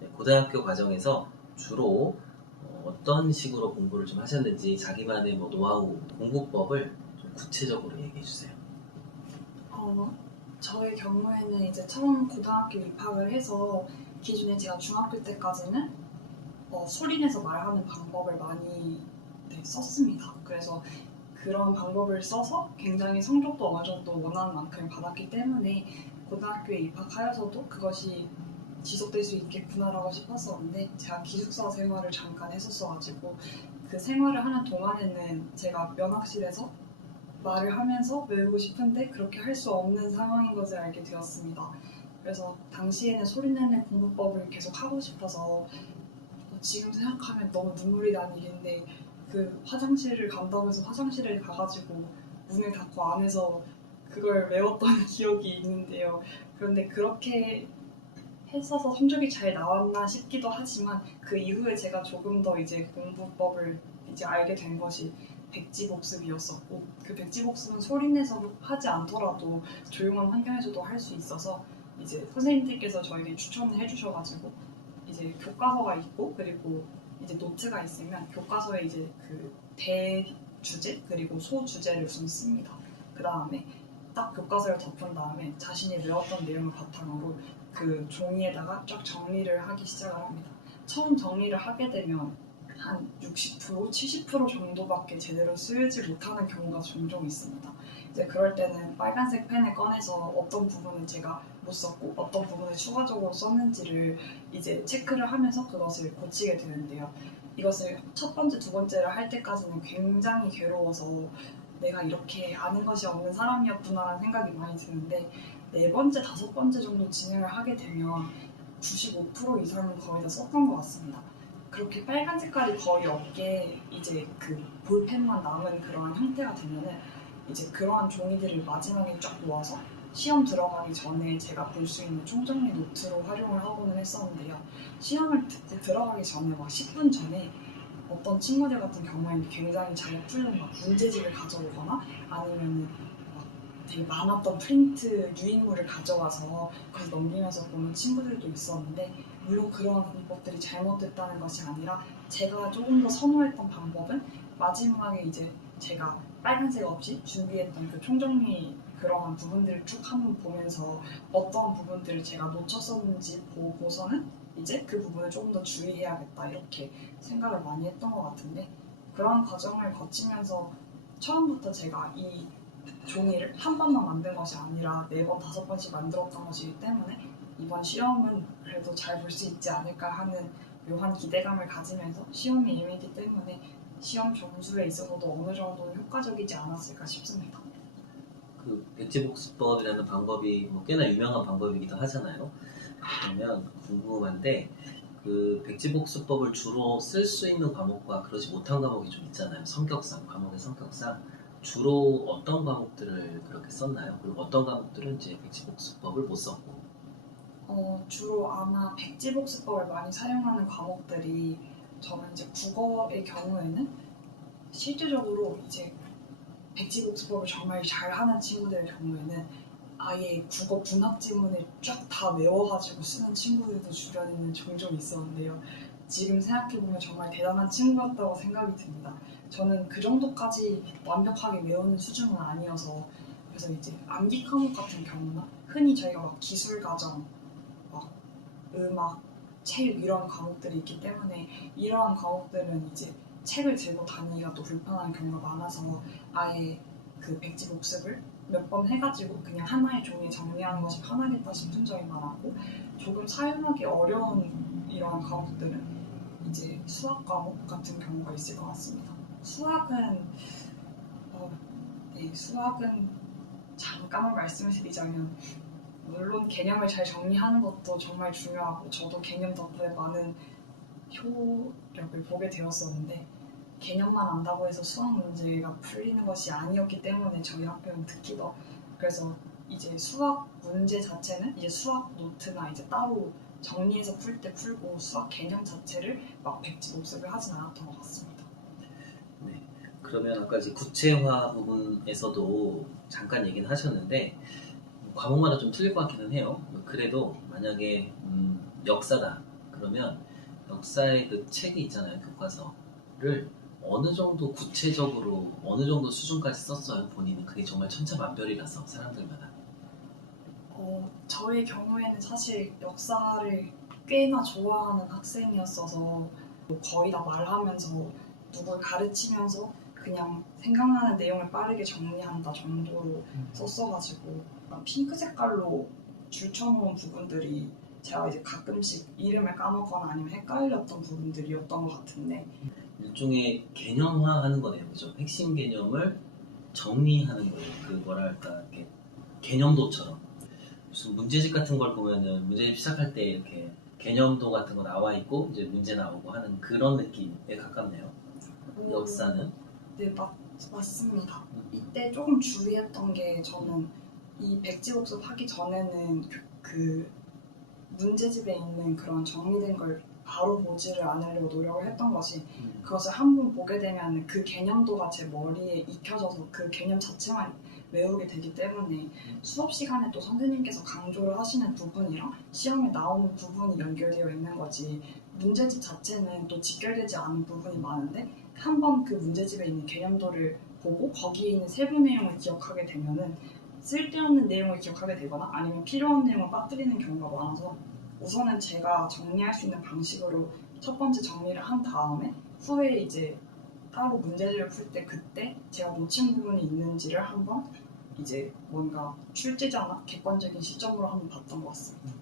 네, 고등학교 과정에서 주로 어떤 식으로 공부를 좀 하셨는지 자기만의 뭐 노하우, 공부법을 좀 구체적으로 얘기해 주세요. 어, 저의 경우에는 이제 처음 고등학교 입학을 해서 기존에 제가 중학교 때까지는 소리내서 말하는 방법을 많이 썼습니다. 그래서 그런 방법을 써서 굉장히 성적도 어느 정도 원하는 만큼 받았기 때문에 고등학교에 입학하여서도 그것이 지속될 수 있겠구나라고 싶었었는데 제가 기숙사 생활을 잠깐 했었어가지고 그 생활을 하는 동안에는 제가 면학실에서 말을 하면서 외우고 싶은데 그렇게 할 수 없는 상황인 것을 알게 되었습니다. 그래서 당시에는 소리내는 공부법을 계속 하고 싶어서 지금 생각하면 너무 눈물이 나는 일인데 그 화장실을 간다고 해서 화장실에 가가지고 문을 닫고 안에서 그걸 외웠던 기억이 있는데요. 그런데 그렇게 했어서 성적이 잘 나왔나 싶기도 하지만 그 이후에 제가 조금 더 이제 공부법을 이제 알게 된 것이 백지복습이었었고 그 백지복습은 소리내서 하지 않더라도 조용한 환경에서도 할 수 있어서 이제 선생님들께서 저에게 추천을 해주셔가지고 이제 교과서가 있고 그리고 이제 노트가 있으면 교과서에 이제 그 대주제 그리고 소주제를 우선 씁니다. 그 다음에 딱 교과서를 덮은 다음에 자신이 외웠던 내용을 바탕으로 그 종이에다가 쫙 정리를 하기 시작을 합니다. 처음 정리를 하게 되면 한 60%, 70% 정도밖에 제대로 쓰지 못하는 경우가 종종 있습니다. 이제 그럴 때는 빨간색 펜을 꺼내서 어떤 부분을 제가 못 썼고 어떤 부분을 추가적으로 썼는지를 이제 체크를 하면서 그것을 고치게 되는데요. 이것을 첫 번째, 두 번째를 할 때까지는 굉장히 괴로워서 내가 이렇게 아는 것이 없는 사람이었구나라는 생각이 많이 드는데 네 번째, 다섯 번째 정도 진행을 하게 되면 95% 이상은 거의 다 썼던 것 같습니다. 그렇게 빨간 색깔이 거의 없게 이제 그 볼펜만 남은 그러한 형태가 되면은 이제 그러한 종이들을 마지막에 쫙 모아서 시험 들어가기 전에 제가 볼 수 있는 총정리 노트로 활용을 하고는 했었는데요. 시험을 듣고 들어가기 전에 막 10분 전에 어떤 친구들 같은 경우에는 굉장히 잘 풀는 막 문제집을 가져오거나 아니면은 막 되게 많았던 프린트 유인물을 가져와서 그걸 넘기면서 보는 친구들도 있었는데 물론 그러한 공법들이 잘못됐다는 것이 아니라 제가 조금 더 선호했던 방법은 마지막에 이제 제가 빨간색 없이 준비했던 그 총정리 그러한 부분들을 쭉 한번 보면서 어떤 부분들을 제가 놓쳤었는지 보고서는 이제 그 부분을 조금 더 주의해야겠다 이렇게 생각을 많이 했던 것 같은데 그런 과정을 거치면서 처음부터 제가 이 종이를 한 번만 만든 것이 아니라 네 번, 다섯 번씩 만들었던 것이기 때문에 이번 시험은 그래도 잘 볼 수 있지 않을까 하는 묘한 기대감을 가지면서 시험에 임했기 때문에 시험 점수에 있어서도 어느 정도는 효과적이지 않았을까 싶습니다. 그 백지복습법이라는 방법이 뭐 꽤나 유명한 방법이기도 하잖아요. 그러면 궁금한데 그 백지복습법을 주로 쓸 수 있는 과목과 그러지 못한 과목이 좀 있잖아요. 성격상, 과목의 성격상 주로 어떤 과목들을 그렇게 썼나요? 그리고 어떤 과목들은 이제 백지복습법을 못 썼고. 주로 아마 백지복습법을 많이 사용하는 과목들이 저는 이제 국어의 경우에는 실질적으로 이제 백지복습법을 정말 잘하는 친구들의 경우에는 아예 국어 문학 지문을 쫙 다 외워가지고 쓰는 친구들도 주변에는 종종 있었는데요. 지금 생각해보면 정말 대단한 친구였다고 생각이 듭니다. 저는 그 정도까지 완벽하게 외우는 수준은 아니어서 그래서 이제 암기科目같은 경우나 흔히 저희가 막 기술과정, 막 음악, 체육 이런 과목들이 있기 때문에 이러한 과목들은 이제 책을 들고 다니기가 또 불편한 경우가 많아서 아예 그 백지복습을 몇 번 해가지고 그냥 하나의 종이에 정리하는 것이 편하겠다 싶은 점이 많았고 조금 사용하기 어려운 이러한 과목들은 이제 수학 과목 같은 경우가 있을 것 같습니다. 수학은 수학은 잠깐만 말씀을 드리자면 물론 개념을 잘 정리하는 것도 정말 중요하고 저도 개념 덕분에 많은 효력을 보게 되었었는데 개념만 안다고 해서 수학 문제가 풀리는 것이 아니었기 때문에 저희 학교는 특히 더 그래서 이제 수학 문제 자체는 이제 수학 노트나 이제 따로 정리해서 풀 때 풀고 수학 개념 자체를 막 백지복습을 하진 않았던 것 같습니다. 네. 그러면 아까 이제 구체화 부분에서도 잠깐 얘기는 하셨는데 과목마다 좀 틀릴 것 같기는 해요. 그래도 만약에 역사다 그러면 역사의 그 책이 있잖아요, 교과서를 어느 정도 구체적으로 어느 정도 수준까지 썼어요, 본인은. 그게 정말 천차만별이라서 사람들마다. 저의 경우에는 사실 역사를 꽤나 좋아하는 학생이었어서 거의 다 말하면서 누굴 가르치면서 그냥 생각나는 내용을 빠르게 정리한다 정도로 썼어가지고 핑크 색깔로 줄쳐놓은 부분들이 제가 이제 가끔씩 이름을 까먹거나 아니면 헷갈렸던 부분들이었던 것 같은데 일종의 개념화하는 거네요, 그죠? 핵심 개념을 정리하는 거예요. 그 뭐랄까 이렇게 개념도처럼 무슨 문제집 같은 걸 보면은 문제집 시작할 때 이렇게 개념도 같은 거 나와 있고 이제 문제 나오고 하는 그런 느낌에 가깝네요. 역사는. 네, 맞습니다. 이때 조금 주의했던 게 저는 이 백지복습 하기 전에는 그 문제집에 있는 그런 정리된 걸 바로 보지를 않으려고 노력을 했던 것이 그것을 한 번 보게 되면 그 개념도가 제 머리에 익혀져서 그 개념 자체만 외우게 되기 때문에 수업 시간에 또 선생님께서 강조를 하시는 부분이랑 시험에 나오는 부분이 연결되어 있는 거지 문제집 자체는 또 직결되지 않은 부분이 많은데 한 번 그 문제집에 있는 개념도를 보고 거기에 있는 세부 내용을 기억하게 되면은 쓸데없는 내용을 기억하게 되거나 아니면 필요한 내용을 빠뜨리는 경우가 많아서 우선은 제가 정리할 수 있는 방식으로 첫 번째 정리를 한 다음에 후에 이제 따로 문제집을 풀 때 그때 제가 놓친 부분이 있는지를 한번 이제 뭔가 출제자나 객관적인 시점으로 한번 봤던 것 같습니다.